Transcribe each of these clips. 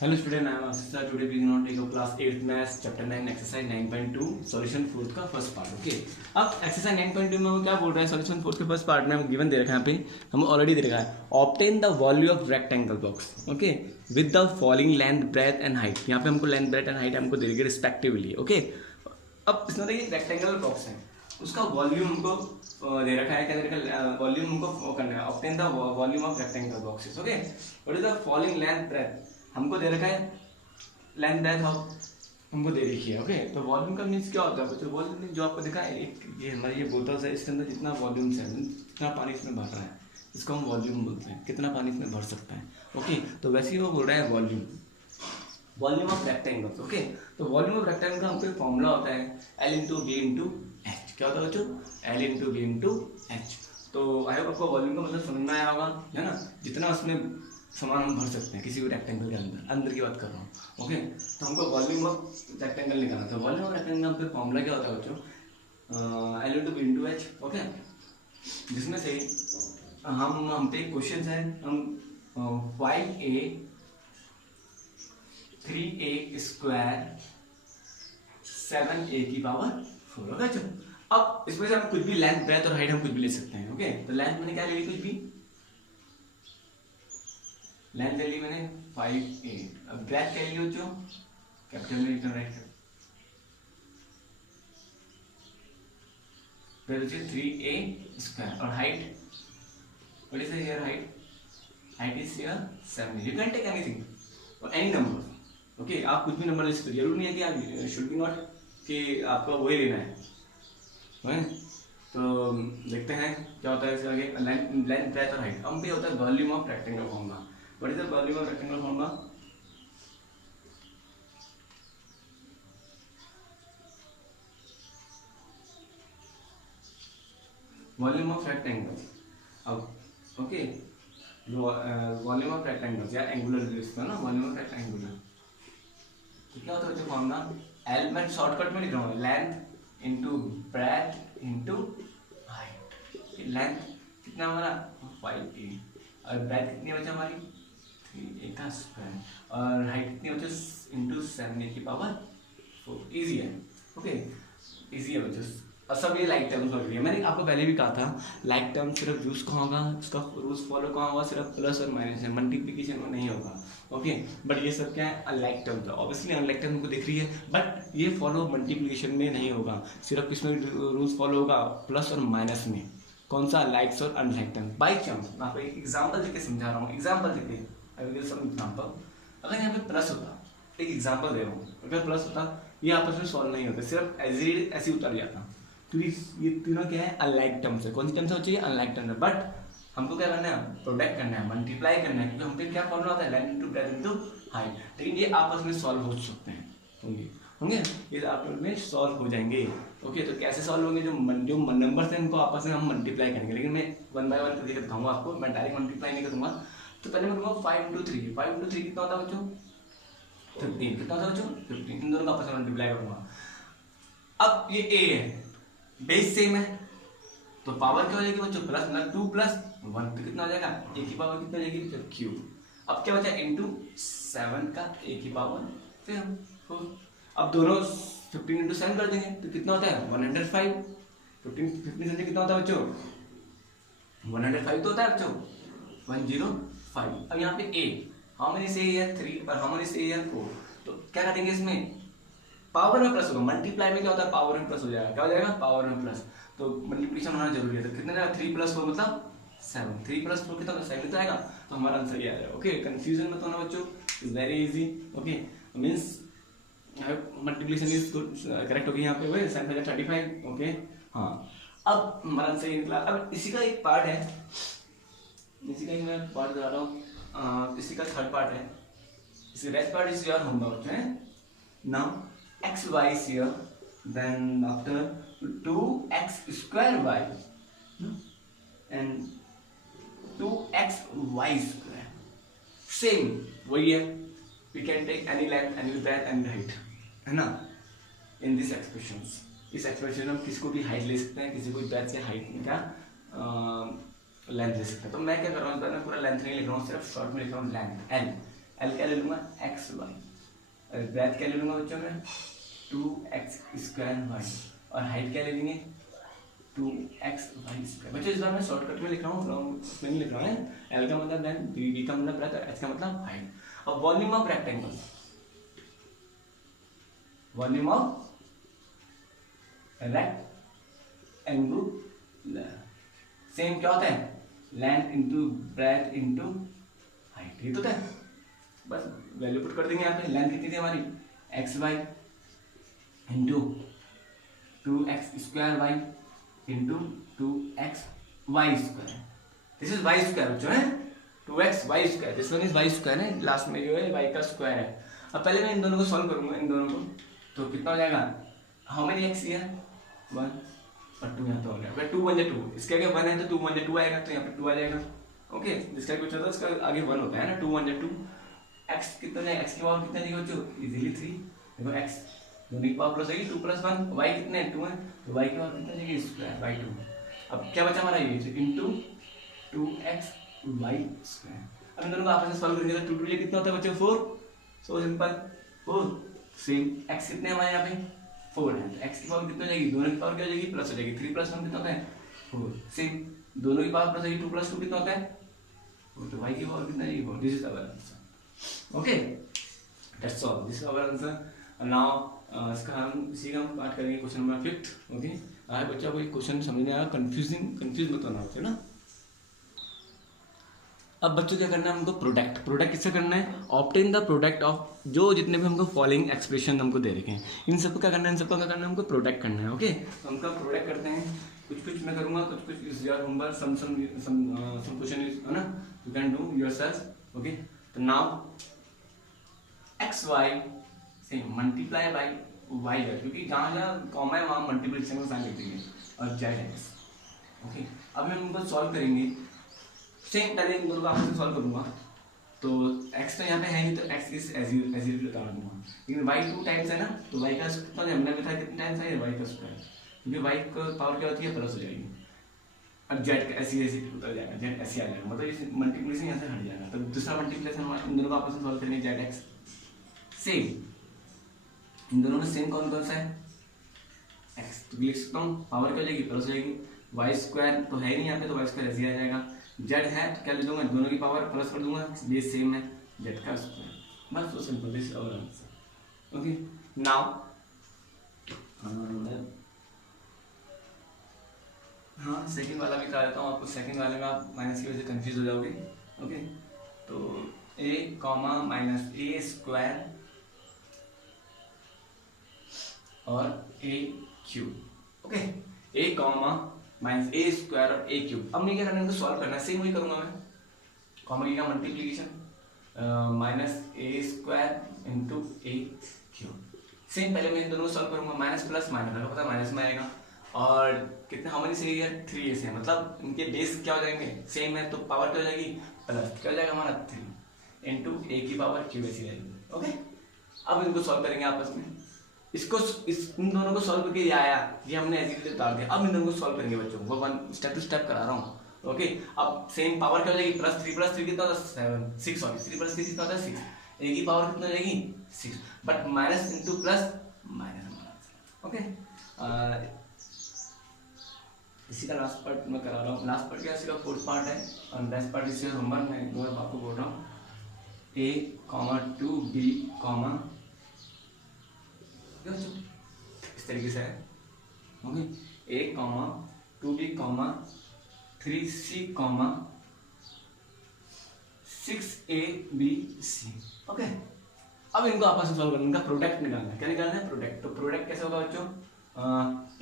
Hello student, I am Asisa. Today we will take up class 8th maths chapter 9 exercise 9.2 solution fourth का first part. Okay, अब exercise 9.2 में वो क्या बोल रहा है? सॉल्यूशन फोर्थ के फर्स्ट पार्ट में गिवन दे रखा है, यहाँ पे हमें ऑलरेडी दे रखा है. Obtain the value of rectangle box, okay, with the following length breadth and height. यहाँ पे हमको लेंथ ब्रेथ एंड हाइट हमको दे रही है रिस्पेक्टिवली. ओके, अब इसमें देखिए रेक्टेंगल बॉक्स है, उसका वॉल्यूम हमको दे रखा है. क्या दे रखा है? वॉल्यूम हमको करना है. Obtain the volume of rectangle boxes. Okay, what is the following length breadth हमको दे रखा है. लेंथ ब्रेथ हमको दे रखी है. ओके, तो वॉल्यूम का मीन्स क्या होता है बच्चों? वॉल्यूम जो आपको दिखा है, ये हमारी ये बोतल है, इसके अंदर जितना वॉल्यूम है, जितना पानी इसमें भर रहा है, इसको हम वॉल्यूम बोलते हैं. कितना पानी इसमें भर सकता है. ओके, तो वैसे ही वो बोल रहा है वॉल्यूम ऑफ रेक्टेंगल. ओके, तो वॉल्यूम ऑफ रेक्टेंगल का हमको फॉर्मूला होता है L into V into H. क्या होता है बच्चों? L into V into H. तो आई होप आपको वॉल्यूम का मतलब समझ में आया होगा, है ना? जितना उसमें सामान हम भर सकते हैं किसी भी रेक्टेंगल के अंदर की बात कर रहा हूँ. ओके, तो हमको वॉल्यूम ऑफ रेक्टेंगल निकालना था. वॉल्यूम ऑफ रेक्टेंगल का फॉर्मूला क्या होता है बच्चों? L into V into H. Okay, जिसमें से हम पे क्वेश्चन है, हम 5a 3a स्क्वायर 7a की पावर 4. ओके, अब इसमें से हम कुछ भी लेंथ ब्रेथ और हाइट हम कुछ भी ले सकते हैं. ओके, तो लेंथ मैंने क्या ले ली? कुछ भी लेंथ ले ली मैंने 5a. अब ब्रेथ क्या ली बच्चों? कैपिटल में लिखना, राइट. फिर 3a स्क्वायर. और height, what is here height? Height is here 7. You can take anything or any number. Okay, आप कुछ भी नंबर ले सकते हो. जरूरी नहीं है कि आप शुड बी नॉट कि आपको वही लेना है. तो देखते हैं क्या होता है इसके आगे. लेंथ ब्रेथ और हाइट. हम पे होता है volume of rectangle formula. What is the volume of rectangle formula? Volume of rectangle. अब ओके, वॉल्यूम ऑफ रेक्टेंगल या एंगुलर इसका ना, वॉल्यूम ऑफ रेक्टेंगुलर. क्या होता है फॉर्मूला? एल मैं शॉर्टकट में लिख रहा हूँ. Length into breadth into height. Length कितना हमारा 5a और ब्रेथ कितनी बचा हमारी 3a का स्क्वायर और हाइट कितनी बचे इंटू 7a की पावर 4. इजी है. ओके, इजी है बच्चों. और सब ये लाइक टर्म्स वगैरह है. मैंने आपको पहले भी कहा था लाइक टर्म सिर्फ यूज कहाँ होगा, उसका रूल्स फॉलो कहाँ होगा? सिर्फ प्लस और माइनस है, मल्टीप्लिकेशन में नहीं होगा. ओके, बट ये सब क्या है? अनलाइक टर्म था. ऑब्वियसली अनलाइक टर्म को दिख रही है, बट ये फॉलो मल्टीप्लिकेशन में नहीं होगा. सिर्फ किसमें रूल्स फॉलो होगा? प्लस और माइनस में. कौन सा? लाइक्स और अनलाइक टर्म. बाई चांस मैं आपको एक एग्जाम्पल देके समझा रहा हूँ. एग्जाम्पल देके एग्जाम्पल. अगर यहाँ पे प्लस होता, एक एग्जाम्पल दे रहा हूँ, अगर प्लस होता ये आपस में सॉल्व नहीं होता, सिर्फ ऐसे उतर जाता. तो ये तीनों क्या है? अनलाइक टर्म्स है. कौन सी टर्म्स चाहिए? अनलाइक टर्म्स है. बट हमको क्या करना है? प्रोडक्ट करना है, मल्टीप्लाई करना है, क्योंकि हम पे क्या फॉर्मूला होता है? Length into breadth into height. लेकिन ये आपस में सॉल्व हो सकते हैं, होंगे ये आपस में सॉल्व हो जाएंगे. ओके, तो कैसे सॉल्व होंगे? जो नंबर्स हैं इनको आपस में हम मल्टीप्लाई करेंगे. लेकिन मैं 1 बाय 1 करके दिखाऊंगा आपको. मैं डायरेक्ट मल्टीप्लाई नहीं करूंगा. तो पहले मैं करूंगा 5 इंटू 3. 5 इंटू 3 कितना होता है बच्चों? 15. कितना होता है बच्चों? 15. इन दोनों का आपस में मल्टीप्लाई करूंगा. अब ये a है, बेस सेम है, तो पावर क्या हो जाएगी बच्चों? प्लस मतलब 2 प्लस 1 तो कितना हो जाएगा? a की पावर कितना हो जाएगी? क्यूब. अब क्या बचा? इंटू 7 का a की पावर 4. अब दोनों 15 इंटू 7 कर देंगे तो कितना होता है? 105. 15 से कितना होता है बच्चों? 105 तो होता है बच्चों, 105. अब यहाँ पे a हाउ मेनी से है 3 और हाउ मेनी से है 4. तो क्या करेंगे इसमें? पावर में प्लस होगा. मल्टीप्लाई में क्या होता है? पावर में प्लस हो जाएगा. क्या हो जाएगा? पावर में प्लस. तो मल्टीप्लिकेशन होना जरूरी है. तो कितना जाएगा? 3 प्लस 4 मतलब 7. 3 प्लस 4 कितना? 7 आएगा. तो हमारा आंसर ये आ जाएगा. ओके, कंफ्यूजन मत होना बच्चों, is very easy. Okay, means multiplication is correct होगी यहाँ पे. वही 735. ओके, हाँ, अब हमारा आंसर ये निकला. अब इसी का एक पार्ट है, इसी का ही मैं पार्ट बता रहा हूँ. इसी का थर्ड पार्ट है. इसका rest part is your homework. Now x y is here, then after 2x square y and 2x y square same वही है. We can take any length, any breadth, any height, है ना? In this expressions, इस expression में हम किसी को भी हाइट ले सकते हैं, किसी को भी ब्रेथ या हाइट का लेंथ ले सकते हैं. तो मैं क्या कर रहा हूँ? मैं पूरा लेंथ नहीं लिख रहा हूँ, सिर्फ शॉर्ट में लिख रहा हूँ लेंथ. एल क्या ले लूंगा एक्स वाई, और ब्रेथ क्या ले लूंगा बच्चों में 2x² वाई, और हाइट क्या ले लेंगे 2xy²। बच्चों इस बार मैं शॉर्टकट में लिख रहा हूँ, लॉन्ग में नहीं लिख रहा है। एल का मतलब लेंथ, बी का मतलब ब्रेथ, एच का मतलब हाइट। और volume of rectangle, volume of rectangular same क्या होता है, length into breadth into height, ये तो होता है। बस वैल्यू पुट कर देंगे यहाँ पे। लेंथ कितनी थी हमारी xy into 2x² into 2xy²। This is y² बच्चों है, 2xy², this one is y² है, लास्ट में जो है y का स्क्वायर है। अब पहले मैं इन दोनों को सॉल्व करूंगा, इन दोनों को, तो कितना हो जाएगा, हाउ मेनी x हियर 1 और 2 यहाँ तो हो गया, अगर 2 1 जा 2, इसके आगे 1 है तो 2 1 जा 2 आएगा, तो यहाँ पे 2 आ जाएगा। ओके, जिसका कुछ होता है उसका आगे 1 होता है ना, 2 1 जा 2। x कितना है, x की पावर कितना देगा बच्चों, इजीली 3। देखो x दोनों की पावर प्लस आएगी 2 + 1, y कितने 2 है, तो y की पावर कितना देगी स्क्वायर बाई 2। अब क्या बचा हमारा ये इंटू 2xy²। अब इन दोनों को आपस में सॉल्व करेंगे तो 2 2 ये कितना होता है बच्चों 4, सो सिंपल 4। सेम x कितने हमारे यहाँ पे 4 है, तो x की पावर कितना हो जाएगी, दोनों की पावर क्या हो जाएगी प्लस हो जाएगी, 3 + 1 कितना होता है 4। सेम दोनों की पावर प्लस आएगी, 2 + 2 कितना होता है 4, तो y की पावर कितना है 4। This is our answer. Okay, that's all, this is our answer. Now इसका हम इसी का हम बात करेंगे क्वेश्चन नंबर 5। ओके, आए बच्चा कोई क्वेश्चन समझ में आया, कंफ्यूज मत होना होता है ना। अब बच्चों क्या करना है हमको, प्रोडक्ट किससे करना है, ऑब्टेन द प्रोडक्ट ऑफ जो जितने भी हमको फॉलोइंग एक्सप्रेशन हमको दे रखे हैं, इन सबको क्या करना है, इन सबको क्या करना है, हमको प्रोडक्ट करना है। ओके, तो हमका प्रोडक्ट करते हैं, कुछ मैं करूंगा, कुछ is your homework, some question is है ना, you can do yourself. Okay, तो नाउ xy से मल्टीप्लाई बाई y है, क्योंकि जहाँ जहाँ कॉमा है वहाँ मल्टीप्लिकेशन का साइन लिख देंगे, और zx। ओके, अब हम इनको सॉल्व करेंगे, सेम पहले इन दोनों को आपसे सॉल्व करूंगा। तो x तो यहाँ पे है नहीं, तो x इज एज इट बता दूंगा, लेकिन y 2 टाइम्स है ना, तो y का कितना हमने बताया कितने टाइम्स है, y का स्क्वायर, क्योंकि y का पावर क्या होती है प्लस हो जाएगी, और z का ऐसे उतर जाएगा, z ऐसे आ जाएगा, मतलब इस मल्टीप्लिकेशन यहाँ से हट जाएगा। तो दूसरा मल्टीप्लिकेशन इन दोनों को आपस में सॉल्व करेंगे, zx सेम, इन दोनों में सेम कौन कौन सा है x, तो लिख सकता हूँ पावर क्या हो जाएगी प्लस हो जाएगी, y² तो है नहीं यहाँ पे, तो y² ऐसे आ जाएगा, z है तो क्या ले दूंगा, दोनों की पावर प्लस कर दूंगा, ये सेम है z का स्क्वायर, बस तो simple, this our answer. Okay, now हाँ सेकंड वाला भी करा देता हूँ आपको, सेकंड वाले में आप माइनस की वजह से कंफ्यूज हो जाओगे। ओके, तो a, -a² और a³ ओके, a, -a² और a³। अब मैं क्या करना है, इनको सॉल्व करना है, सेम वही करूंगा मैं, कॉमा की का multiplication -a² into a³। Same पहले मैं इन दोनों को सॉल्व करूंगा, माइनस प्लस माइनस, आपको पता है माइनस में आएगा, और कितने हाउ मेनी से है 3 से, मतलब इनके बेस क्या हो जाएंगे सेम है, तो पावर क्या हो जाएगी प्लस, क्या हो जाएगा हमारा 3 इंटू a की पावर q ऐसी रहेगी। ओके, अब इनको सॉल्व करेंगे आपस में, इसको इन दोनों को सॉल्व करके ये आया, ये हमने ऐसे उतार दिया। अब इन दोनों को सॉल्व करेंगे बच्चों, वो 1 स्टेप टू स्टेप करा रहा हूँ। ओके, अब सेम पावर क्या हो जाएगी प्लस 3 कितना होता है 7 6 3 + 3 कितना होता है 6, a की पावर कितना हो जाएगी 6, but minus into plus minus हमारा। ओके, इसी का लास्ट पार्ट मैं करा रहा हूँ, लास्ट पार्ट क्या, इसी का 4th पार्ट है, और नेक्स्ट पार्ट इससे होमवर्क मैं दो आपको बोल रहा हूँ, a, 2, b, इस तरीके से है। Okay, a, 2b, 3c, 6a, b, c। Okay, अब इनको आपस में सॉल्व करना, इनका प्रोडक्ट निकालना है, क्या निकालना है प्रोडक्ट। तो प्रोडक्ट कैसे होगा बच्चों,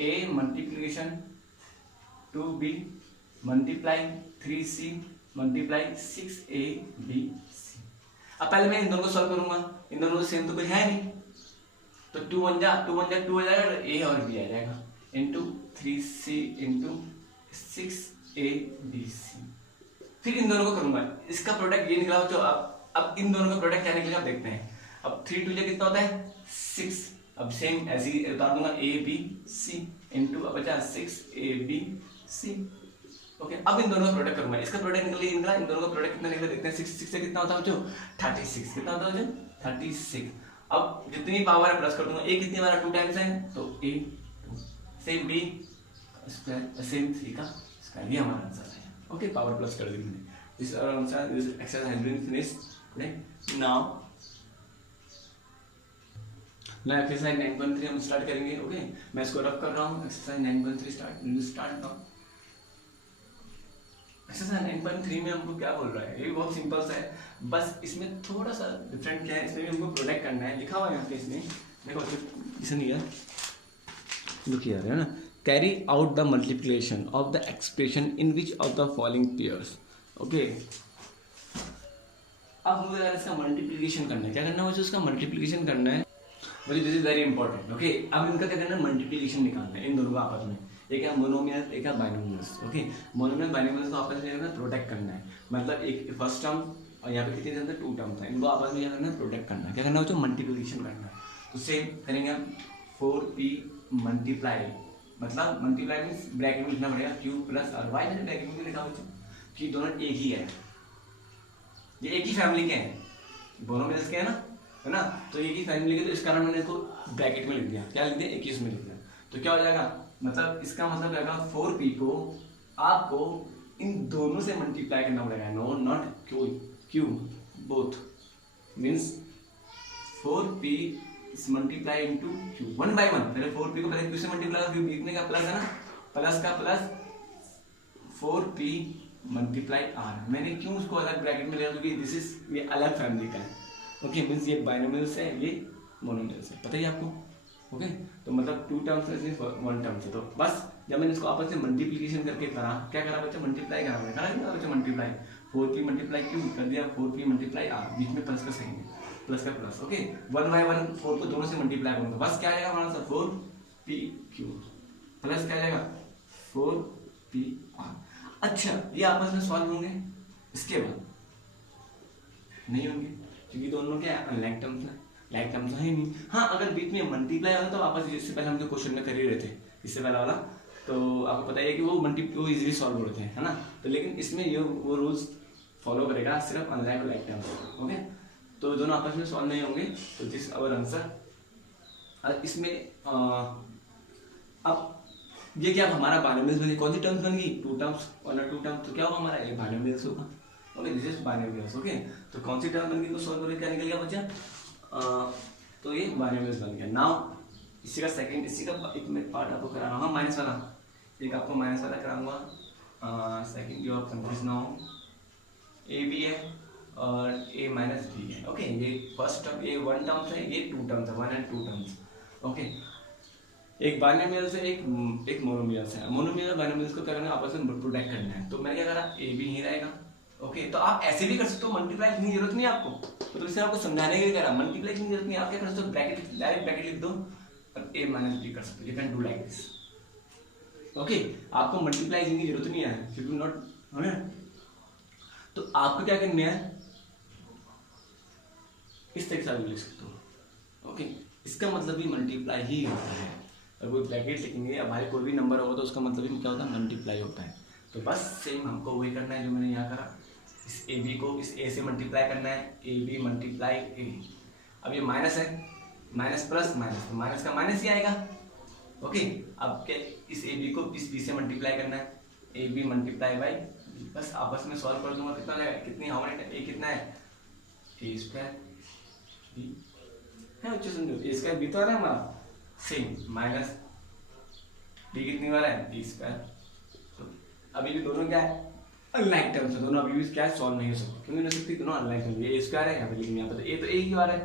a multiplication 2b multiply 3c multiply 6a, b, c। अब पहले मैं इन दोनों को सॉल्व करूंगा, इन दोनों को सेम तो कोई है नहीं, तो 2 1 जा 2 आ जाएगा, a और b आ जाएगा, into 3c into 6a, b, c। फिर इन दोनों को करूंगा, इसका प्रोडक्ट ये निकला बच्चों। अब इन दोनों का प्रोडक्ट क्या निकलेगा देखते हैं। अब 3 2 कितना होता है 6, अब सेम ऐसे ही उतार दूंगा a, b, c इंटू अब बचा 6a, b, c। ओके, अब इन दोनों का प्रोडक्ट करूंगा, इसका प्रोडक्ट निकला, इन दोनों का प्रोडक्ट कितना निकला देखते हैं। 6 से कितना होता है बच्चों 36, कितना होता है बच्चों 36। अब जितनी पावर है प्लस कर दूंगा, ए कितनी बार 2 टाइम्स है तो ए 2, सेम बी स्क्वायर सेम सी का स्क्वायर, ये हमारा आंसर है। ओके, पावर प्लस कर दी मैंने। This our answer, this exercise has been finished today. Now exercise 9.3 हम स्टार्ट करेंगे। ओके, मैं इसको रफ कर रहा हूँ। Exercise 9.3 start now. एक्सरसाइज 9.3 में हमको क्या बोल रहा है, ये भी बहुत सिंपल सा है, बस इसमें थोड़ा सा डिफरेंट क्या है, इसमें भी हमको प्रोडक्ट करना है। लिखा हुआ है यहाँ पे, इसमें देखो इसे नहीं है, लिखिए यार है ना, carry out the multiplication of the expression in which of the following pairs. Okay, अब मुझे यार इसका मल्टीप्लिकेशन करना है। क्या करना है मुझे, उसका मल्टीप्लिकेशन करना है मुझे। This is very important. Okay, अब इनका क्या करना है, मल्टीप्लिकेशन निकालना है इन दोनों का आपस में। एक है मोनोमियल, एक है बाइनोमियल्स। ओके, मोनोमियल बाइनोमियल्स को आपस में करना है, प्रोडक्ट करना है। मतलब एक फर्स्ट टर्म और यहाँ पे कितने टर्म थे, 2 टर्म था, इनको आपस में क्या करना है, प्रोडक्ट करना है। क्या करना है, मल्टीप्लिकेशन करना है। तो सेम करेंगे हम 4p मल्टीप्लाई, मतलब मल्टीप्लाई मीन्स ब्रैकेट में लिखना पड़ेगा q प्लस r। वाई मैंने ब्रैकेट में लिखा बच्चों कि दोनों एक ही है, ये एक ही फैमिली के हैं, मोनोमियल्स के है ना, तो एक ही फैमिली के, तो इस कारण मैंने इसको ब्रैकेट में लिख दिया। क्या लिख दिया, 21 में लिख दिया। तो क्या हो जाएगा, मतलब इसका मतलब रहेगा 4p को आपको इन दोनों से मल्टीप्लाई करना पड़ेगा, no not q both means 4p is multiply into q 1 by 1। पहले 4p को पहले q से मल्टीप्लाई करो, q बीच में का प्लस है ना, प्लस का प्लस 4p मल्टीप्लाई r। मैंने क्यों उसको अलग ब्रैकेट में लिया, क्योंकि दिस इज ये अलग फैमिली का है। ओके, मीन्स ये बाइनोमियल्स है, ये मोनोमियल्स है, पता ही आपको। ओके, तो मतलब 2 टर्म्स है, 1 टर्म से। तो बस जब मैंने इसको आपस में मल्टीप्लिकेशन करके करा, क्या करा बच्चा, मल्टीप्लाई करा मैंने, करा नहीं बच्चा मल्टीप्लाई, 4p मल्टीप्लाई q कर दिया, 4p मल्टीप्लाई r, बीच में प्लस का साइन है, प्लस का प्लस। ओके, 1 by 1 4 को दोनों से मल्टीप्लाई करूंगा, बस क्या आएगा हमारा आंसर 4pq प्लस क्या आएगा 4pr। अच्छा, ये आपस में सॉल्व होंगे, इसके बाद नहीं होंगे, क्योंकि दोनों क्या अनलाइक टर्म्स है, लाइक टर्म्स है ही नहीं। हाँ, अगर बीच में मल्टीप्लाई होता तो आपस, इससे पहले हम जो क्वेश्चन में कर ही रहे थे, इससे पहले वाला, तो आपको पता है कि वो इजीली सॉल्व हो रहे थे, है ना। तो लेकिन इसमें ये वो रूल्स फॉलो करेगा सिर्फ अनलाइक लाइक टर्म्स। ओके, तो दोनों आपस में सॉल्व नहीं होंगे, तो दिस आवर आंसर। इसमें अब ये क्या हमारा बाइनोमियल्स बनी, कौन सी टर्म्स बन गई, 2 टर्म्स और 2 टर्म्स, तो क्या होगा हमारा, ये बाइनोमियल्स होगा। Okay, this is binomials. Okay, तो कौन सी टर्म बन गई, तो सॉल्व करके क्या निकल गया बच्चा, तो ये बाइनोमियल्स बन गया। नाउ इसी का सेकंड, इसी का एक मैं पार्ट आपको करा रहा हूँ, माइनस वाला, एक आपको माइनस वाला कराऊंगा। सेकंड जो आप कंफ्यूज ना हो, ए बी है और a माइनस बी है। ओके, ये फर्स्ट टर्म, ये 1 टर्म्स है, ये 2 टर्म्स है, 1 and 2 टर्म्स। ओके, एक बाइनोमियल से एक मोनोमियल से, मोनोमियल बाइनोमियल्स को क्या करना है, आपस में प्रोडक्ट करना है। तो मैंने क्या करा, ए बी ही रहेगा। ओके, तो आप ऐसे भी कर सकते हो, मल्टीप्लाई की जरूरत नहीं है आपको, तो इससे आपको समझाने के लिए करा, मल्टीप्लाई की जरूरत नहीं है, आप क्या कर सकते हो, ब्रैकेट, डायरेक्ट ब्रैकेट लिख दो और a माइनस बी कर सकते हो, you can do like this. Okay, आपको मल्टीप्लाई की जरूरत नहीं है, क्योंकि नॉट हमें, तो आपको क्या करना है, इस तरीके से लिख सकते हो। ओके, इसका मतलब भी मल्टीप्लाई ही होता है। अगर कोई ब्रैकेट लिखेंगे, हमारे कोई भी नंबर होगा तो उसका मतलब भी क्या होता है, मल्टीप्लाई होता है। तो बस सेम हमको वही करना है जो मैंने यहाँ करा, इस ए बी को इस ए से मल्टीप्लाई करना है, ए बी मल्टीप्लाई ए। अब ये माइनस है, माइनस प्लस माइनस, तो माइनस का माइनस ही आएगा। ओके, अब क्या, इस ए बी को इस बी से मल्टीप्लाई करना है, ए बी मल्टीप्लाई बाई, बस आपस में सॉल्व कर दूंगा, कितना आएगा, कितनी हाउ मेनी, ए कितना है, ए स्क्वायर बी है बच्चों, समझो ए स्क्वायर बी तो आ रहा है हमारा, सेम माइनस बी कितनी वाला है, बी स्क्वायर। तो अभी भी दोनों क्या है, अनलाइक टर्म्स है, दोनों अभी भी क्या सॉल्व नहीं हो सकते, क्यों नहीं हो सकती, दोनों अनलाइक टर्म्स, ये ए स्क्वायर है यहाँ पे, लेकिन यहाँ पे ए तो ए ही बार है,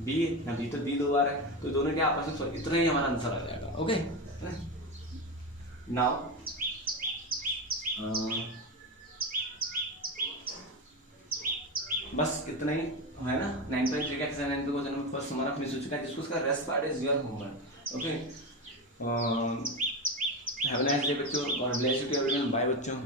बी ना बी तो बी 2 बार है, तो दोनों क्या आपस में, इतना ही हमारा आंसर आ जाएगा। ओके, नाउ बस इतना ही है ना। 9.3 का एक्सरसाइज 9 क्वेश्चन नंबर फर्स्ट हमारा फिनिश हो चुका है, जिसको उसका rest part is your homework. Okay, have a nice day बच्चों, God bless you to everyone, bye बच्चों।